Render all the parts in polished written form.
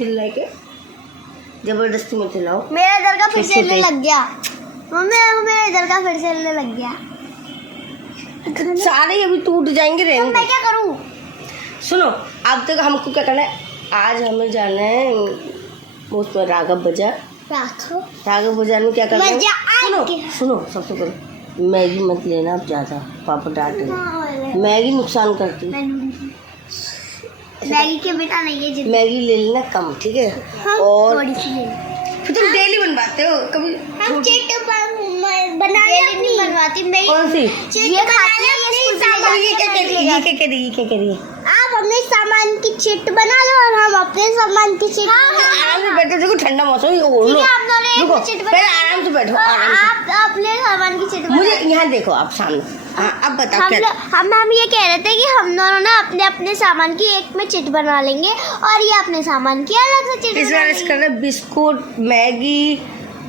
खेलना है क्या? जबरदस्ती मत चलाओ। मेरा इधर का फिर से हिलने लग गया मम्मी, मेरा इधर का फिर से हिलने लग गया। सारे अभी टूट जाएंगे। तो मैं क्या करूँ? सुनो, अब तक हमको क्या करना है, आज हमें जाना है उस पर राघव बाजार। राघव बाजार में क्या करना है? सुनो सबसे पहले मैगी मत लेना आप ज़्यादा, पापा डांटेंगे। मैगी नुकसान करती है। मैगी के बिना नहीं है। मैगी ले लेना कम, ठीक है? और थोड़ी सी ले लो। फिर तुम डेली बनवाते हो कभी? हम चीट नहीं बनवाती मैं। कौन सी? ये खाती है ये क्या कह रही है? आप अपने सामान की चिट बना लो और हम अपने सामान की चिट। आराम से बैठो, देखो ठंडा मौसम है, ओढ़ लो। पहले आराम से बैठो, आप अपने सामान की चिट मुझे यहाँ देखो आप सामने। हाँ, अब बताओ क्या? हम ये कह रहे थे कि हम दोनों ना अपने अपने सामान की एक में चिट बना लेंगे और ये अपने सामान की अलग से चिट इस बार कर रहे बिस्कुट, मैगी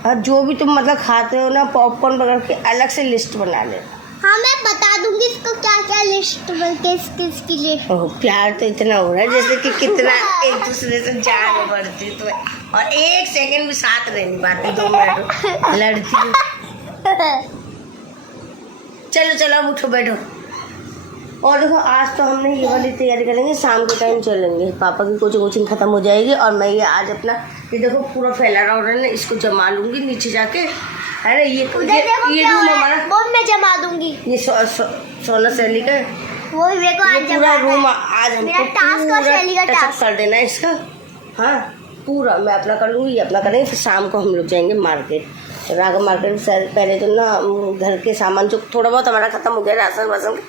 और जो भी तुम मतलब खाते हो ना, पॉपकॉर्न वगैरह की अलग से लिस्ट बना ले। हाँ, मैं बता दूंगी इसको क्या क्या लिस्ट किसकी लिस्ट। प्यार तो इतना हो रहा है जैसे कि कितना एक दूसरे से जान बढ़ती तो, और एक सेकंड भी साथ रहनी पाती, 2 मिनट लड़ती। चलो चलो अब उठो बैठो। और देखो आज तो हमने ये वाली तैयारी करेंगे, शाम के टाइम चलेंगे, पापा की कोचिंग खत्म हो जाएगी और मैं ये आज अपना ये देखो पूरा फैला रहा है ना, इसको जमा लूंगी नीचे जाके, है ना? ये रूम हमारा वो मैं जमा दूंगी। ये सोना सैली का वो देखो आज पूरा रूम आज हमको टास्क और सैली का टास्क कर देना है इसका। हाँ पूरा मैं अपना कर लूँगी, ये अपना करेंगे। फिर शाम को हम लोग जाएंगे मार्केट, राघव मार्केट। पहले तो ना घर के सामान जो थोड़ा बहुत हमारा ख़त्म हो गया, राशन वासन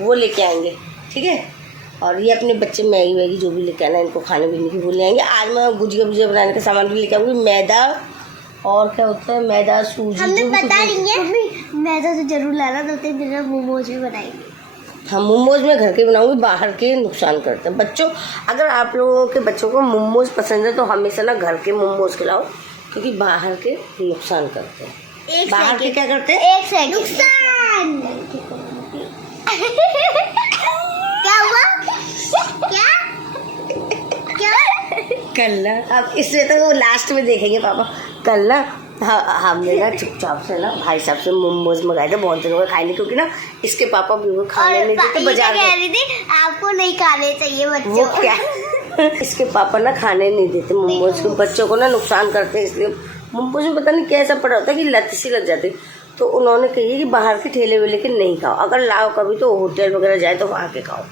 वो लेके आएंगे, ठीक है? और ये अपने बच्चे मैगी वैगी जो भी लेके आना है इनको खाने पीने की वो ले आएंगे। आज मैं गुजिया बनाने का सामान भी लेके आऊँगी, मैदा और क्या होता है, मैदा सूजी। हमने बता रही है मैदा तो जरूर लाना, 2-3 दिन में मोमोज भी बनाएंगे। हाँ मोमोज मैं घर के बनाऊंगी, बाहर के नुकसान करते हैं बच्चों। अगर आप लोगों के बच्चों को मोमोज पसंद है तो हमेशा ना घर के मोमोज खिलाओ, क्योंकि बाहर के नुकसान करते हैं। बाहर के क्या करते हैं? एक सेकंड नुकसान। क्या हुआ? क्या कल ना, अब इसमें तो वो लास्ट में देखेंगे पापा। कल ना हमने ना चुपचाप से ना भाई साहब से मोमोज मंगाए थे, बहुत दिनों का खाए नहीं, क्योंकि ना इसके पापा भी वो खाने नहीं देते बाजार में। कह रही थी आपको नहीं खाने चाहिए बच्चों। वो क्या इसके पापा ना खाने नहीं देते मोमोज को, बच्चों को ना नुकसान करते हैं, इसलिए मोमोज में पता नहीं कैसा पड़ा होता है कि लत सी लग जाती। तो उन्होंने कही कि बाहर के ठेले वेले के नहीं खाओ, अगर लाओ कभी तो होटल वगैरह जाए तो वहाँ के खाओ।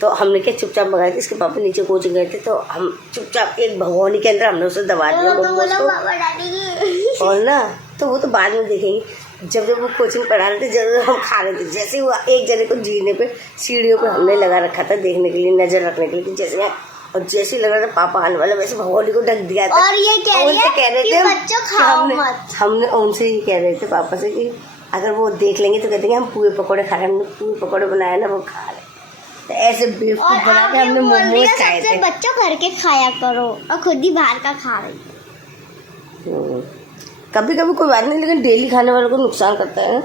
तो हमने क्या चुपचाप मंगाए थे, इसके पापा नीचे कोचिंग गए थे तो हम चुपचाप एक भगोनी के अंदर हमने उसे दबा दिया मोमोज को। और ना तो वो तो बाद में देखेंगे, जब जब वो कोचिंग पढ़ा रहे थे जब हम खा रहे थे, जैसे वो एक जने को जीने पे सीढ़ियों पे हमने लगा रखा था देखने के लिए, नजर रखने के लिए कि जैसे और जैसे लग रहा था पापा आने वाला, वैसे भगोनी को ढक दिया था। और ये कह रहे थे बच्चों खाओ मत। हमने उनसे ये कह रहे थे पापा से कि अगर वो देख लेंगे तो कहते हैं हम पूरे पकौड़े खा रहे हैं, हमने पूरे पकौड़े बनाए ना वो खा रहे। तो ऐसे बेवकूफ बना के हमने मोमोज खाए थे। बच्चों घर के खाया करो और खुद ही बाहर का खा रही। कभी कभी कोई बात नहीं, लेकिन डेली खाने वालों को नुकसान करता है ना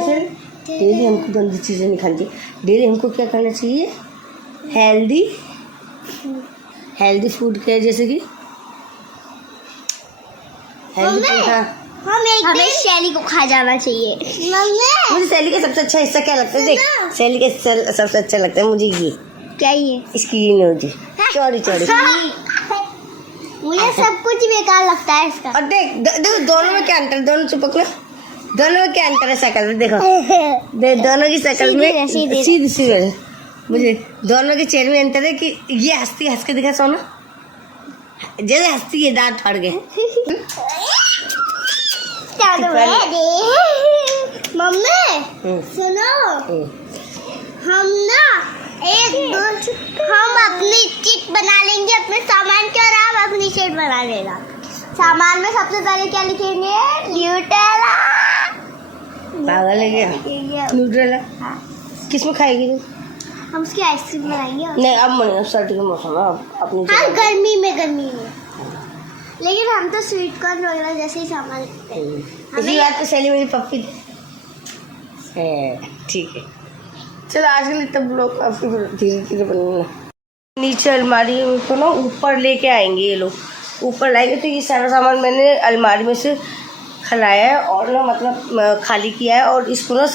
सर? डेली हमको गंदी चीज़ें नहीं खानी चाहिए। डेली हमको क्या करना चाहिए? हेल्दी फूड क्या है, जैसे कि हेल्दी फूड। हाँ हमें शैली को खा जाना चाहिए। मुझे सैली का सबसे अच्छा हिस्सा क्या लगता है? देख सैली का सबसे अच्छा लगता है मुझे ये, क्या ये इसकी ये नोजी चौड़ी चौड़ी। मुझे सब कुछ बेकार लगता है इसका। और देख दोनों में क्या अंतर है? दोनों चिपक में, दोनों में क्या अंतर है शक्ल में? देखो दोनों की शक्ल में सीधी सीधी। मुझे दोनों के चेहरे में अंतर है कि ये हंसती हंस के दिखा सोना, जैसे हंसती है दांत फाड़ गए। मम्मी सुनो, हम ना हम अपनी चिट बना लेंगे अपने सामान के, और आप अपनी चिट बना लेना। सामान में सबसे पहले क्या लिखेंगे? न्यूटेला। पागल है क्या? न्यूटेला किसमें खाएगी तू? हम उसकी आइसक्रीम बनाएंगे। नहीं अब नहीं, सर्दी का मौसम है, अपनी हाँ गर्मी में लेकिन हम तो स्वीट कॉर्न वगैरह जैसे ही सामान इसी बात पे सैली मेरी पप्पी ठीक है। चलो आज के लिए तब लोग धीरे धीरे बनना। नीचे अलमारी को ना ऊपर लेके आएंगे ये लोग, ऊपर लाएंगे तो ये सारा सामान मैंने अलमारी में से खलाया है और ना मतलब खाली किया है और इसको ना